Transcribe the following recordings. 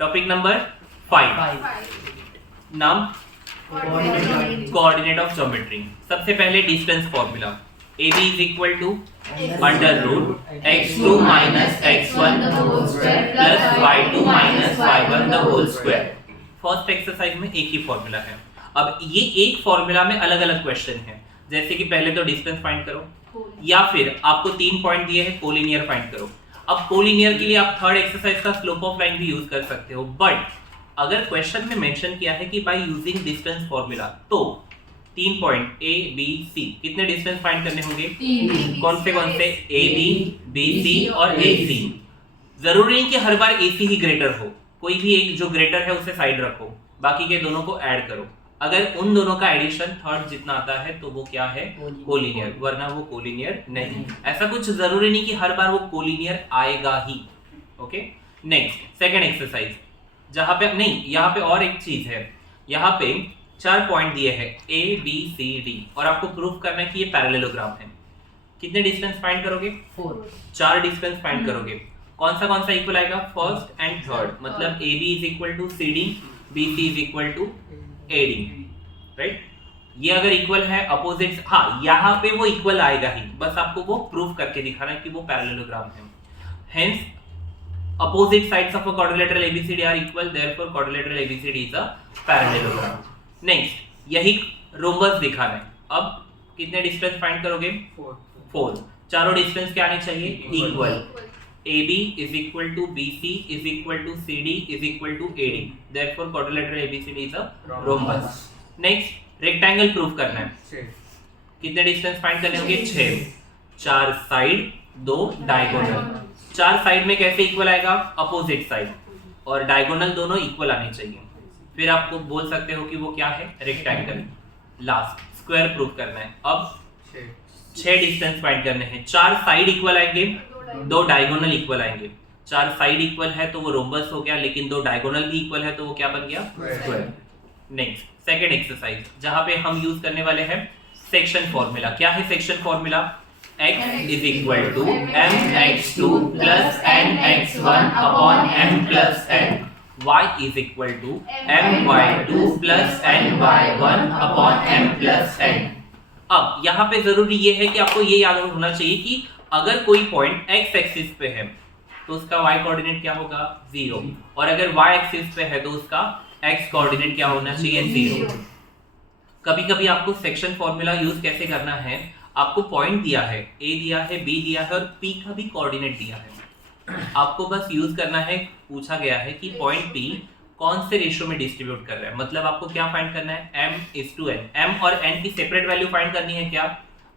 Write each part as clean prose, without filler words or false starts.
Topic number 5, नाम coordinate of geometry. सबसे पहले distance formula, AB is equal to under root x2 minus x1 plus y2 minus y1 the whole square. First exercise में एक ही formula है। अब ये एक फॉर्मूला में अलग अलग क्वेश्चन है, जैसे कि पहले तो डिस्टेंस फाइंड करो, या फिर आपको 3 पॉइंट दिए हैं, कोलिनियर फाइंड करो। अब कोलिनियर के लिए आप थर्ड एक्सरसाइज का स्लोप ऑफ लाइन भी यूज कर सकते हो, बट अगर क्वेश्चन में मेंशन किया है कि बाय यूजिंग डिस्टेंस फॉर्मूला, तो 3 पॉइंट ए बी सी, कितने डिस्टेंस फाइंड करने होंगे? कौन से ए बी बी सी और ए सी। जरूरी नहीं कि हर बार ए सी ही ग्रेटर हो, कोई भी एक जो ग्रेटर है उसे साइड रखो, बाकी के दोनों को ऐड करो। अगर उन दोनों का एडिशन थर्ड जितना आता है तो वो क्या है? कोलिनियर, वरना वो कोलिनियर नहीं। ऐसा कुछ जरूरी नहीं कि हर बार वो कोलिनियर आएगा ही। ओके, नेक्स्ट सेकंड एक्सरसाइज, जहां पे नहीं, यहाँ पे और एक चीज है। यहाँ पे 4 पॉइंट दिए हैं A B C D, और आपको प्रूफ करना है कि ये पैरेललोग्राम है। कितने डिस्टेंस फाइंड करोगे? 4 डिस्टेंस फाइंड करोगे। कौन सा इक्वल आएगा? फर्स्ट एंड थर्ड, मतलब AB is equal to CD, BC is equal to AD, right? ये अगर इक्वल है अपोजिट, हाँ यहाँ पे वो इक्वल आएगा ही, बस आपको वो प्रूफ करके दिखाना है कि वो पैरेललोग्राम है। Hence opposite sides of a quadrilateral ABCD are equal, therefore quadrilateral ABCD is a parallelogram. Next, यही रोम्बस दिखाना है। अब कितने डिस्टेंस फाइंड करोगे? 4। चारों डिस्टेंस क्या आने चाहिए? Equal. AB is equal to BC is equal to CD is equal to AD, therefore quadrilateral ABCD is a rhombus. Next, rectangle proof करना है। कितने डिस्टेंस फाइंड करने होंगे? 6। 4 साइड 2 डायगोनल। 4 साइड में कैसे इक्वल आएगा? अपोजिट साइड, और diagonal दोनों इक्वल आने चाहिए, फिर आपको बोल सकते हो कि वो क्या है? रेक्टेंगल। लास्ट स्क्वायर प्रूफ करना है। अब 6 डिस्टेंस फाइंड करने हैं। 4 साइड इक्वल आएंगे, 2 डायगोनल इक्वल आएंगे। 4 साइड इक्वल है तो वो रोम्बस हो गया, लेकिन 2 डायगोनल भी इक्वल है तो वो क्या बन गया? स्क्वायर। नेक्स्ट सेकंड एक्सरसाइज, जहां पे हम यूज करने वाले हैं सेक्शन फॉर्मूला। क्या है section formula? x is equal to mx2 plus nx1 upon m plus n, y is equal to my2 plus ny1 upon m plus n। अब यहाँ पे जरूरी ये है कि आपको ये याद होना चाहिए कि अगर कोई पॉइंट x एक्सिस पे है तो उसका y कोऑर्डिनेट क्या होगा? 0, और अगर y एक्सिस पे है तो उसका x कोऑर्डिनेट क्या होना चाहिए? 0। कभी कभी आपको सेक्शन फॉर्मूला यूज कैसे करना है, आपको पॉइंट दिया है, A दिया है, B दिया है और P का भी कोऑर्डिनेट दिया है। आपको बस यूज करना है, पूछा गया है कि पॉइंट P कौन से रेशियो में डिस्ट्रीब्यूट कर रहा है, मतलब आपको क्या फाइंड करना है? m/n। m और n की सेपरेट वैल्यू फाइंड करनी है क्या?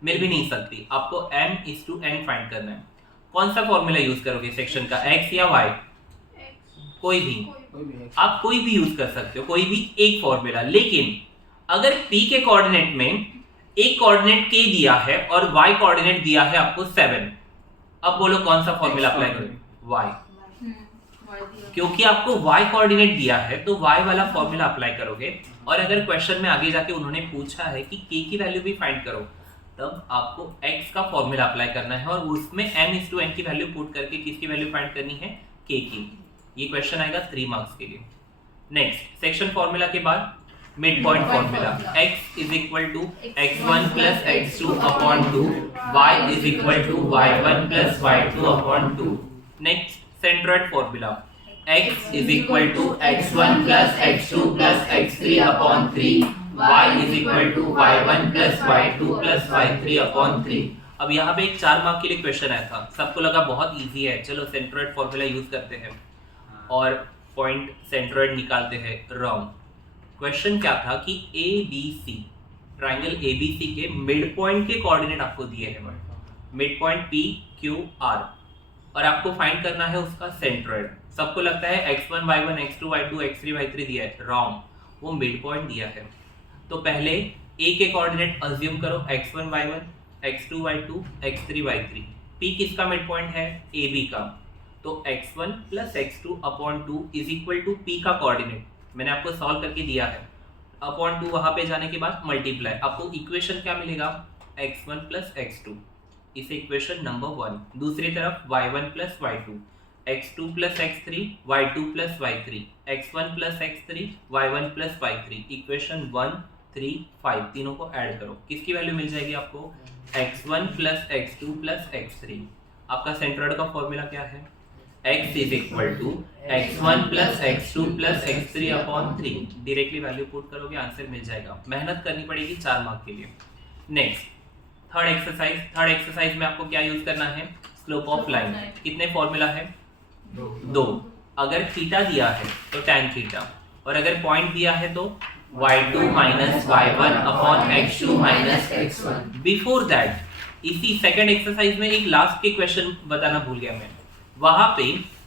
मिल भी नहीं सकती, आपको m/n फाइंड करना है। कौन सा फॉर्मूला यूज करोगे सेक्शन का? x या y? कोई भी, आप कोई भी यूज कर सकते हो, कोई भी एक फॉर्मूला। लेकिन अगर P के कोऑर्डिनेट में एक कोऑर्डिनेट k दिया है और y कोऑर्डिनेट दिया है आपको 7, अब बोलो कौन सा फॉर्मूला अप्लाई करोगे? y। क्योंकि आपको y कोऑर्डिनेट दिया है तो y वाला फॉर्मूला अप्लाई करोगे, और अगर क्वेश्चन में आगे जाके उन्होंने पूछा है कि k की वैल्यू भी फाइंड करो, तब आपको x का फॉर्मूला अप्लाई करना है और उसमें m/n की वैल्यू पुट करके किसकी वैल्यू फाइंड करनी है? k की। ये क्वेश्चन आएगा 3 मार्क्स के लिए। नेक्स्ट सेक्शन फॉर्मूला के बाद mid point formula, x is equal to x1 plus x2 upon 2, y is equal to y1 plus y2 upon 2। Next centroid formula, x is equal to x1 plus x2 plus x3 upon 3, y is equal to y1 plus y2 plus y3 upon 3। अब यहाँ पे एक 4 mark के लिए question आया था, सबको लगा बहुत इजी है, चलो सेंट्रोइड फॉर्मूला यूज करते हैं और पॉइंट सेंट्रोइड निकालते हैं। रॉन्ग। क्वेश्चन क्या था कि ABC, ट्राइंगल ABC के मिड पॉइंट के कोऑर्डिनेट आपको दिए हैं, मिड पॉइंट PQR, और आपको फाइंड करना है उसका सेंट्रोइड। सबको लगता है x1 y1 x2 y2 x3 y3 दिया है, रॉन्ग, वो मिड पॉइंट दिया है। तो पहले A के कोऑर्डिनेट अज्यूम करो, x1 y1 x2 y2 x3 y3। P किसका मिड पॉइंट है? AB का, तो x1 plus x2 upon 2 is equal to P का कोऑर्डिनेट मैंने आपको सॉल्व करके दिया है, अपॉन 2 वहां पे जाने के बाद मल्टीप्लाई, आपको इक्वेशन क्या मिलेगा? x1 प्लस x2, इसे इक्वेशन नंबर 1। दूसरी तरफ y1 plus y2, x2 plus x3 y2 plus y3 x1 plus x3 y1 plus y3 equation 1 3 5 तीनों को ऐड करो, किसकी वैल्यू मिल जाएगी आपको x1 plus x2 plus x3। आपका सेंट्रोइड का फॉर्मूला क्या है x is equal to x1 plus x2 plus x3 upon 3। Directly value put करोगे आंसर मिल जाएगा, मेहनत करनी पड़ेगी 4 मार्क के लिए। नेक्स्ट थर्ड एक्सरसाइज में आपको क्या यूज करना है स्लोप ऑफ लाइन। कितने फॉर्मूला है 2। अगर थीटा दिया है तो tan थीटा, और अगर पॉइंट दिया है तो y2 minus y1 upon x2 minus x1। Before that इसी सेकंड एक्सरसाइज में एक लास्ट के क्वेश्चन बताना भूल गया मैं, वहां पे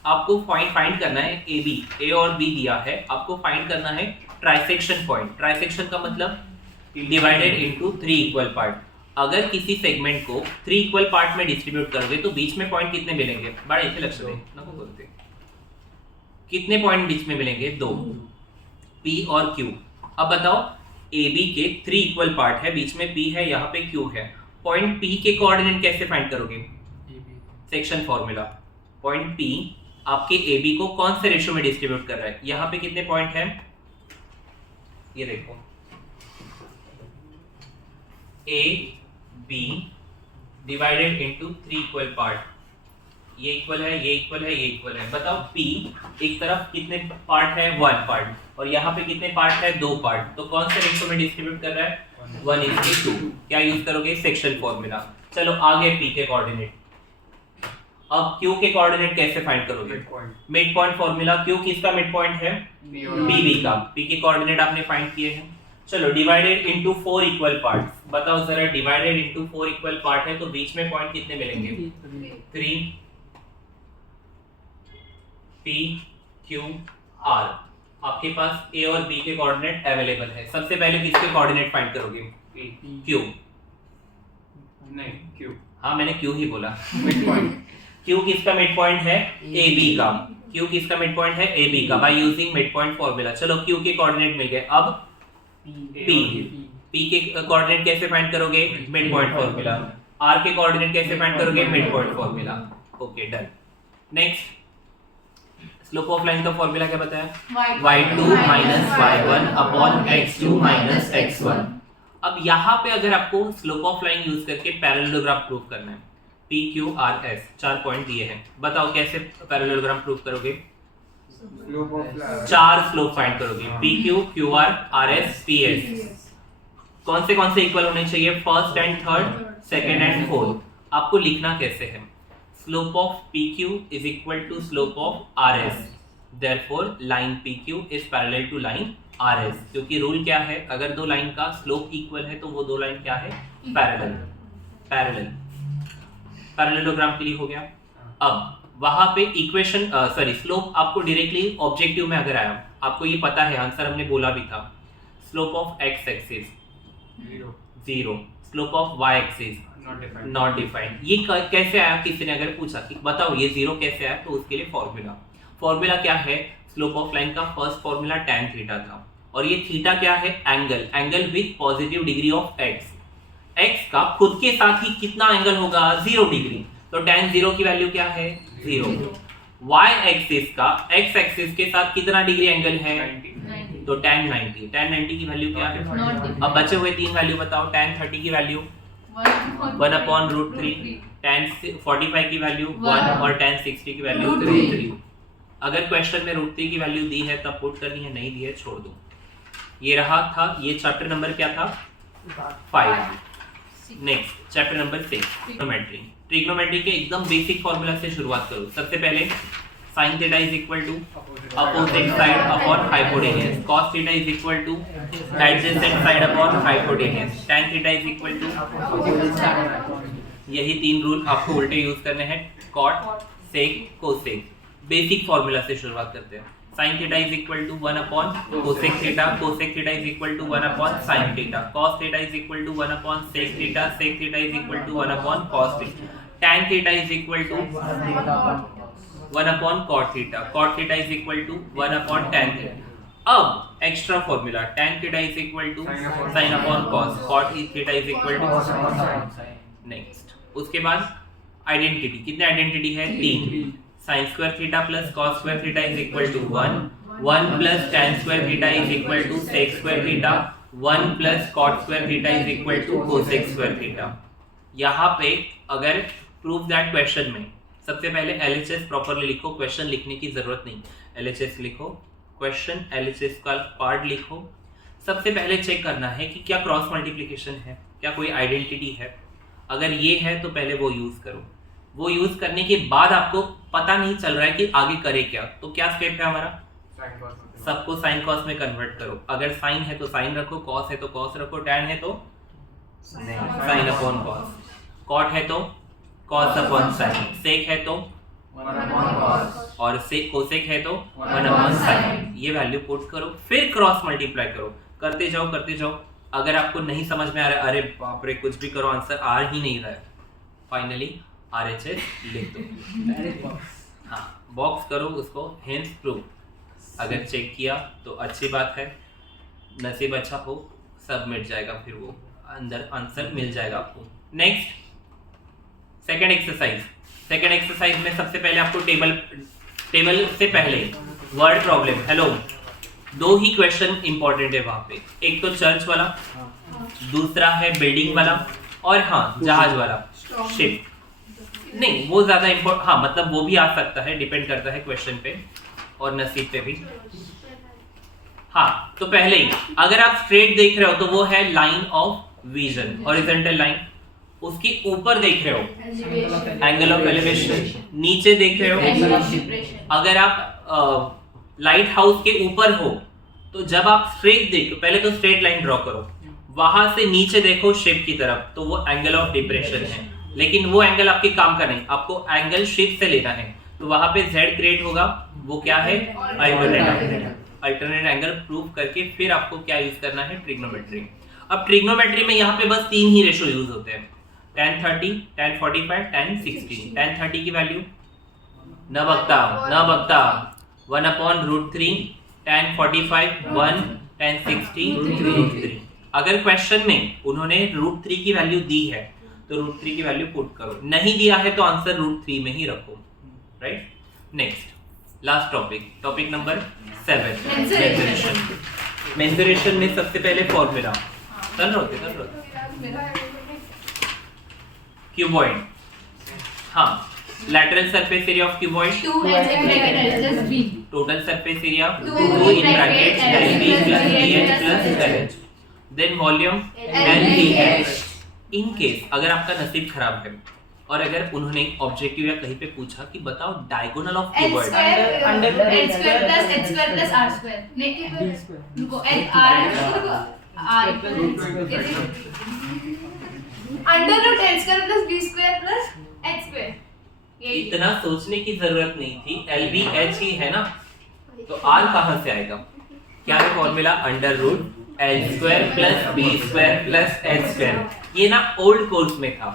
आपको पॉइंट फाइंड करना है ए और बी दिया है, आपको फाइंड करना है ट्राइसेक्शन पॉइंट। ट्राइसेक्शन का मतलब डिवाइडेड इनटू 3 इक्वल पार्ट। अगर किसी सेगमेंट को 3 इक्वल पार्ट में डिस्ट्रीब्यूट करोगे तो बीच में पॉइंट कितने मिलेंगे, बड़ा इसे लक्ष्य दे नको बोलते, कितने पॉइंट बीच में मिलेंगे 2, P और Q। अब बताओ AB के 3 इक्वल पार्ट है, बीच में P है, यहाँ पे Q है, पॉइंट P के कोऑर्डिनेट कैसे फाइंड करोगे सेक्शन फॉर्मूला। पॉइंट P आपके AB को कौन से रेशियो में डिस्ट्रीब्यूट कर रहा है, यहाँ पे कितने पॉइंट है ये देखो A B divided into 3 equal part, ये इक्वल है, ये इक्वल है, ये इक्वल है। बताओ P एक तरफ कितने पार्ट है 1 पार्ट, और यहाँ पे कितने पार्ट है 2 पार्ट, तो कौन से रेशियो में डिस्ट्रीब्यूट कर रहा है 1:2। क्या यूज करोगे सेक्शन फॉर्मूला। चलो आगे P के कोऑर्डिनेट। अब Q के कोऑर्डिनेट कैसे फाइंड करोगे मिड पॉइंट फॉर्मूला। Q किसका मिड पॉइंट है PB का, P के कोऑर्डिनेट आपने फाइंड किए हैं। चलो डिवाइडेड इनटू 4 इक्वल पार्ट्स, बताओ जरा डिवाइडेड इनटू 4 इक्वल पार्ट है तो बीच में पॉइंट कितने मिलेंगे 3 P Q R। आपके पास A और B के कोऑर्डिनेट अवेलेबल है, सबसे पहले किसके कोऑर्डिनेट फाइंड करोगे Q, नहीं Q, हाँ मैंने Q ही बोला मिड पॉइंट। Q किसका मिड पॉइंट है AB का, Q किसका मिड पॉइंट है AB का by using mid point formula. चलो Q के कोऑर्डिनेट मिल गए, अब P के कोऑर्डिनेट कैसे फाइंड करोगे मिड पॉइंट फॉर्मूला, R के कोऑर्डिनेट कैसे फाइंड करोगे mid point formula. Okay done. Next slope of line का फॉर्मूला क्या बताया y2 minus y1 upon x2 minus x1। अब यहाँ पे अगर आपको स्लोप ऑफ लाइन यूज करके पैरेललोग्राम प्रूव करना है, P Q R S 4 point दिए हैं, बताओ कैसे पैरेललोग्राम प्रूव करोगे। 4 स्लोप फाइंड करोगे P Q Q R R S P S। कौन से इक्वल होने चाहिए first and third, second and fourth. आपको लिखना कैसे है slope of PQ is equal to slope of RS, therefore line PQ is parallel to line RS। क्योंकि rule क्या है, अगर दो लाइन का स्लोप इक्वल है तो वो दो लाइन क्या है पैरेलल। पैरेललोग्राम के लिए हो गया। अब वहां पे इक्वेशन स्लोप आपको डायरेक्टली ऑब्जेक्टिव में अगर आया, आपको ये पता है आंसर हमने बोला भी था, slope of x axis 0, slope of y axis not defined. ये कैसे आया, किसी ने अगर पूछा कि बताओ ये 0 कैसे आया, तो उसके लिए फॉर्मूला क्या है, स्लोप ऑफ लाइन का फर्स्ट फॉर्मूला tan थीटा था, और ये थीटा क्या है angle with positive degree of x का खुद के साथ ही कितना एंगल होगा 0 डिग्री, तो tan 0 की वैल्यू क्या है 0। y एक्सिस का x एक्सिस के साथ कितना डिग्री एंगल है 90, तो tan 90 की वैल्यू क्या है। अब बचे हुए 3 वैल्यू बताओ, tan 30 की वैल्यू 1/√3, tan 45 की वैल्यू 1 और tan 60 की वैल्यू 3। अगर क्वेश्चन में √3 की वैल्यू दी है तब पुट करनी है, नहीं दी है छोड़ दो। ये रहा था, ये चैप्टर नंबर क्या था 5। नेक्स्ट चैप्टर नंबर 6 ट्रिग्नोमेट्री के एकदम बेसिक फॉर्मूला से शुरुआत करो। सबसे पहले sin theta is equal to opposite side upon hypotenuse, cos theta is equal to adjacent side upon hypotenuse, tan theta is equal to, यही 3 रूल आपको उल्टे यूज करने हैं, cot sec cosec। Basic formula से शुरुआत करते हैं। sin theta is equal to 1 upon cosec theta, cosec theta is equal to 1 upon sin theta, cos theta is equal to 1 upon sec theta, sec theta is equal to 1 upon cos theta, tan theta is equal to 1 upon cot theta is equal to 1 upon tan theta. अब extra formula tan theta is equal to sin upon cos, cot theta is equal to. Next उसके बाद identity, कितने identity है 3, sin square theta plus cos square theta is equal to 1, 1 plus tan square theta is equal to sec square theta, 1 plus cot square theta is equal to cosec square theta। यहाँ पे अगर proof that question में सबसे पहले LHS properly लिखो, question लिखने की जरूरत नहीं, LHS लिखो, क्वेश्चन LHS का पार्ट लिखो। सबसे पहले चेक करना है कि क्या क्रॉस मल्टीप्लिकेशन है, क्या कोई आइडेंटिटी है। अगर ये है तो पहले वो यूज करो। वो यूज करने के बाद आपको पता नहीं चल रहा है कि आगे करे क्या, तो क्या स्टेप है हमारा, सबको साइन कॉस में कन्वर्ट करो। अगर साइन है तो साइन रखो, कॉस है तो कॉस रखो, टैन है तो साइन अपॉन कॉस, कॉट है तो कॉस अपॉन साइन, सेक है तो 1 और सेक कोसेक है तो 1 अपॉन साइन। ये वैल्यू पुट करो, फिर क्रॉस मल्टीप्लाई करो, करते जाओ करते जाओ। अगर आपको नहीं समझ में आ रहा है, अरे बाप रे कुछ भी करो आंसर आ ही नहीं रहा है, फाइनली RHS लिख दो। हाँ, बॉक्स करो उसको, हेंस प्रूफ। अगर चेक किया तो अच्छी बात है, नसीब अच्छा हो सब मिट जाएगा, फिर वो अंदर आंसर मिल जाएगा आपको। Next second exercise. Second exercise में सबसे पहले आपको टेबल से पहले वर्ड प्रॉब्लम, हेलो, 2 ही क्वेश्चन इंपॉर्टेंट है वहां पे। एक तो चर्च वाला, दूसरा है बिल्डिंग वाला, और हाँ जहाज वाला, शिप। नहीं वो ज्यादा इम्पोर्टेंट, हाँ मतलब वो भी आ सकता है, डिपेंड करता है क्वेश्चन पे और नसीब पे भी। हाँ तो पहले ही अगर आप स्ट्रेट देख रहे हो तो वो है line of vision, horizontal line. उसके ऊपर देख रहे हो एंगल ऑफ एलिवेशन, नीचे देख रहे हो। अगर आप लाइट हाउस के ऊपर हो तो जब आप स्ट्रेट देखो, पहले तो स्ट्रेट लाइन ड्रॉ करो, वहां से नीचे देखो शिप की तरफ, तो वो एंगल ऑफ डिप्रेशन है। लेकिन वो एंगल आपके काम का नहीं, आपको एंगल शिप से लेना है, तो वहां पे z क्रिएट होगा, वो क्या है, अल्टरनेट एंगल प्रूव करके फिर आपको क्या यूज करना है, ट्रिग्नोमेट्री। अब ट्रिग्नोमेट्री में यहाँ पे बस 3 ही रेशो यूज होते हैं, tan 30, tan 45, tan 60। tan 30 की वैल्यू न बकता 1/√3, tan 45 1, tan 60 √3। अगर क्वेश्चन में उन्होंने √3 की वैल्यू दी है तो √3 की वैल्यू पुट करो, नहीं दिया है तो आंसर √3 में ही रखो, right. Next last topic number 7, mensuration. Mensuration में सबसे पहले फॉर्मूला चल रहे क्यूबॉइड। हाँ, lateral surface area of cuboid 2h in bracket plus b, total surface area 2 in bracket LB plus BH plus LH, then volume LBH। In case अगर आपका नसीब खराब है और अगर उन्होंने ऑब्जेक्टिव या कहीं पे पूछा कि बताओ diagonal of cuboid, l square plus h square plus r square, नहीं रुको l r under root l square plus b square plus h square। इतना सोचने की जरूरत नहीं थी, LBH ही है ना, तो R कहां से आएगा, क्या है formula, √L² plus B² plus H²। ये ना ओल्ड कोर्स में था,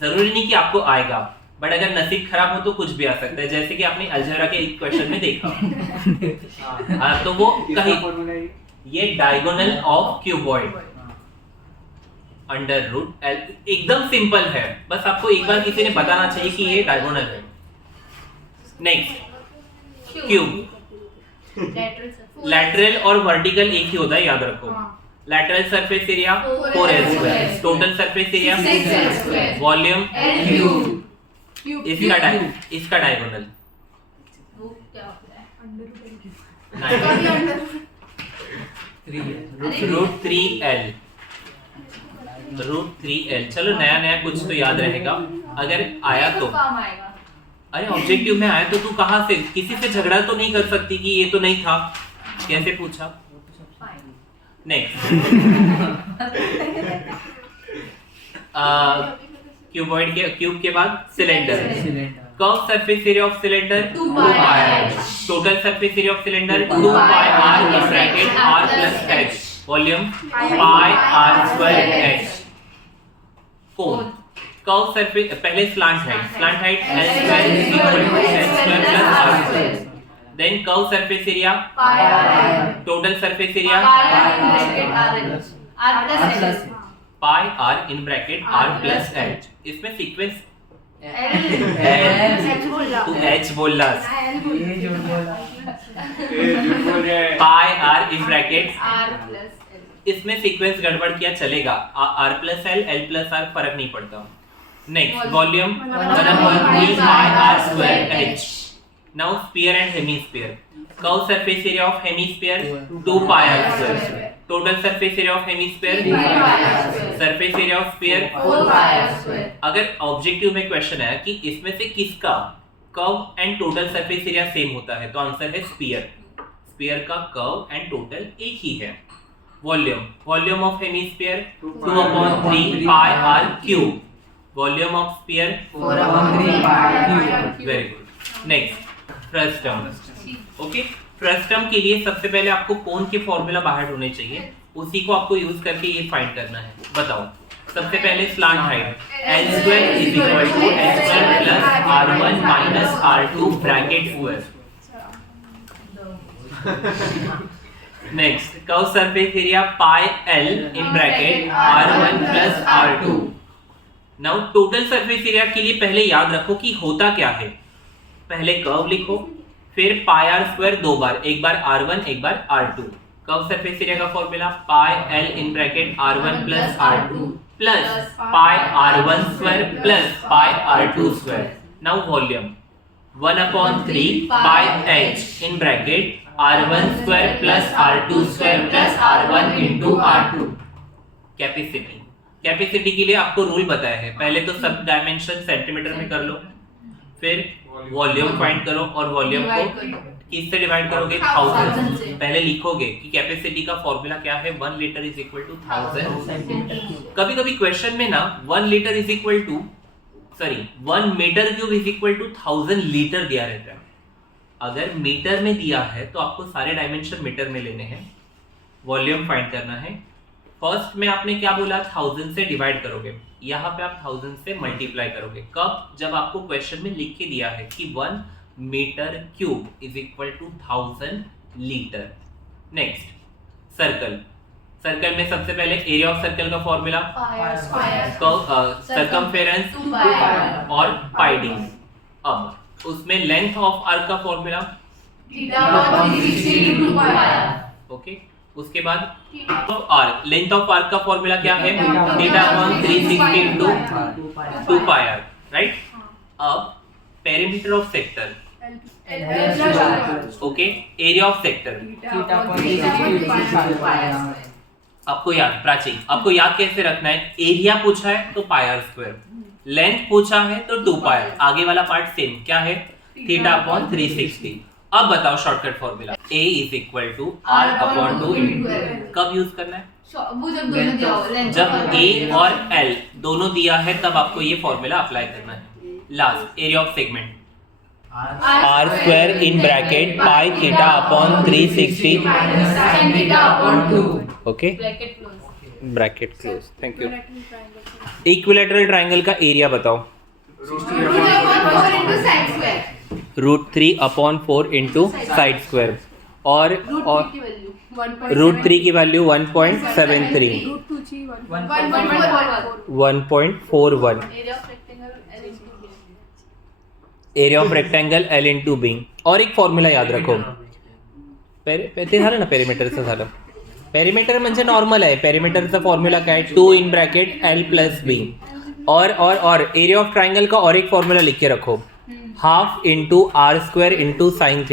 जरूरी नहीं कि आपको आएगा, बट अगर नसीब खराब हो तो कुछ भी आ सकता है, जैसे कि आपने अलजेब्रा के एक क्वेश्चन में देखा। तो वो कहीं ये डायगोनल ऑफ क्यूबॉइड √L, एकदम सिंपल है, बस आपको एक बार किसी ने बताना चाहिए कि ये डायगोनल है। नेक्स्ट क्यूब, लैटरल और वर्टिकल एक ही होता है, याद रखो। Lateral surface area 4L², total surface area 6L², volume इसका डायगोनल वो क्या होता है, √3L। चलो नया कुछ तो याद रहेगा, अगर आया तो काम आएगा। अरे ऑब्जेक्टिव में आया तो तू कहां से, किसी से झगड़ा तो नहीं कर सकती कि ये तो नहीं था, कैसे पूछा। नेक्स्ट क्यूब के बाद cylinder. Curve surface area of cylinder 2πr, total surface area of cylinder 2πr in bracket r plus h, volume πr²h। Cone, curve surface, पहले slant height L² plus r², then curve surface area total surface area pi r in bracket r plus h। इसमें sequence तू H बोललास. Pi R in bracket. इसमें sequence गड़बड़ किया चलेगा. R plus L plus R फर्क नहीं पड़ता. Next volume 1/3 pi r square h. Now sphere and hemisphere. Curve surface area of hemisphere 2 pi r square. Total surface area of hemisphere, surface area of sphere 4 pi r square. अगर objective में question है कि इसमें से किसका curve and total surface area same होता है, तो आंसर है स्फीयर. स्फीयर का कर्व एंड टोटल एक ही है. Volume of hemisphere 2/3 pi r cube. Volume of sphere 4/3 pi r cube. Very good. Next frustum. Okay, frustum के लिए सबसे पहले आपको कोन के फॉर्मूला बाहर ढूंढने चाहिए. उसी को आपको यूज करके ये फाइंड करना है. बताओ. सबसे पहले slant height L² = h² + r1 - r2 bracket square. Next curve surface area pi L in bracket r1 + r2. Now total surface area के लिए पहले याद रखो कि होता क्या है. पहले कर्व लिखो, फिर पाई आर स्क्वायर 2 बार, एक बार r1 एक बार r2. कर्व सरफेस एरिया का formula pi L in bracket r1 + r2 plus pi r1 square plus pi r2 square. Now volume 1/3 pi h in bracket r1 square plus r2 square plus r1 * r2. Capacity. Capacity के लिए आपको rule बताया है. पहले तो सब dimension centimetre में कर लो, फिर वॉल्यूम फाइंड करो और वॉल्यूम को किससे डिवाइड करोगे? 1000 से. पहले लिखोगे कि कैपेसिटी का फॉर्मूला क्या है. 1 लीटर = 1000. कभी कभी क्वेश्चन में ना 1 लीटर = 1 मीटर क्यूब = 1000 लीटर दिया रहता है. अगर मीटर में दिया है तो आपको सारे डायमेंशन मीटर में लेने हैं. वॉल्यूम फाइंड करना है. फर्स्ट में आपने क्या बोला? 1000 से डिवाइड करोगे. यहाँ पे आप 1000 से मल्टीप्लाई करोगे. कब? जब आपको क्वेश्चन में लिख के दिया है कि 1 metre cube = 1000 litre. Next circle. Circle में सबसे पहले एरिया ऑफ सर्कल का फॉर्मूला सर्कमफेरेंस 2 पाई आर और पाई डी. अब उसमें लेंथ ऑफ आर्क का फॉर्मूला θ/360 * 2 पाई आर. ओके. उसके बाद आर्क, लेंथ ऑफ आर्क का फॉर्मूला क्या है? θ/360 * 2 पाई आर. राइट. अब perimeter of sector. Okay. Area of sector आपको याद, प्राची आपको याद कैसे रखना है? एरिया पूछा है तो पाई आर स्क्वायर, लेंथ पूछा है तो 2 पाई. आगे वाला पार्ट सेम क्या है? θ/360. अब बताओ शॉर्टकट फॉर्मूला. A = r/2. कब यूज करना है? वो जब दोनों दिया हो, लेंथ जब A और L दोनों दिया है तब आपको ये फॉर्मूला अप्लाई करना है. Last area of segment r² in bracket pi θ/360 okay. Bracket close. Thank you. Equilateral triangle का एरिया बताओ. √3/4 इंटू साइड स्क्वायर. और √3 की value 1.73 1.41. Area of rectangle L * B. और एक फॉर्म्युला याद रखो. ते झालं ना पेरिमीटरचं झालं. पेरिमीटर म्हणजे नॉर्मल आहे. पेरिमीटरचा फॉर्म्युला काय? 2 इन ब्रैकेट L + B. और एरिया ऑफ ट्रायंगल का और एक फॉर्मूला लिख के रखो. ½ × r² × sin θ.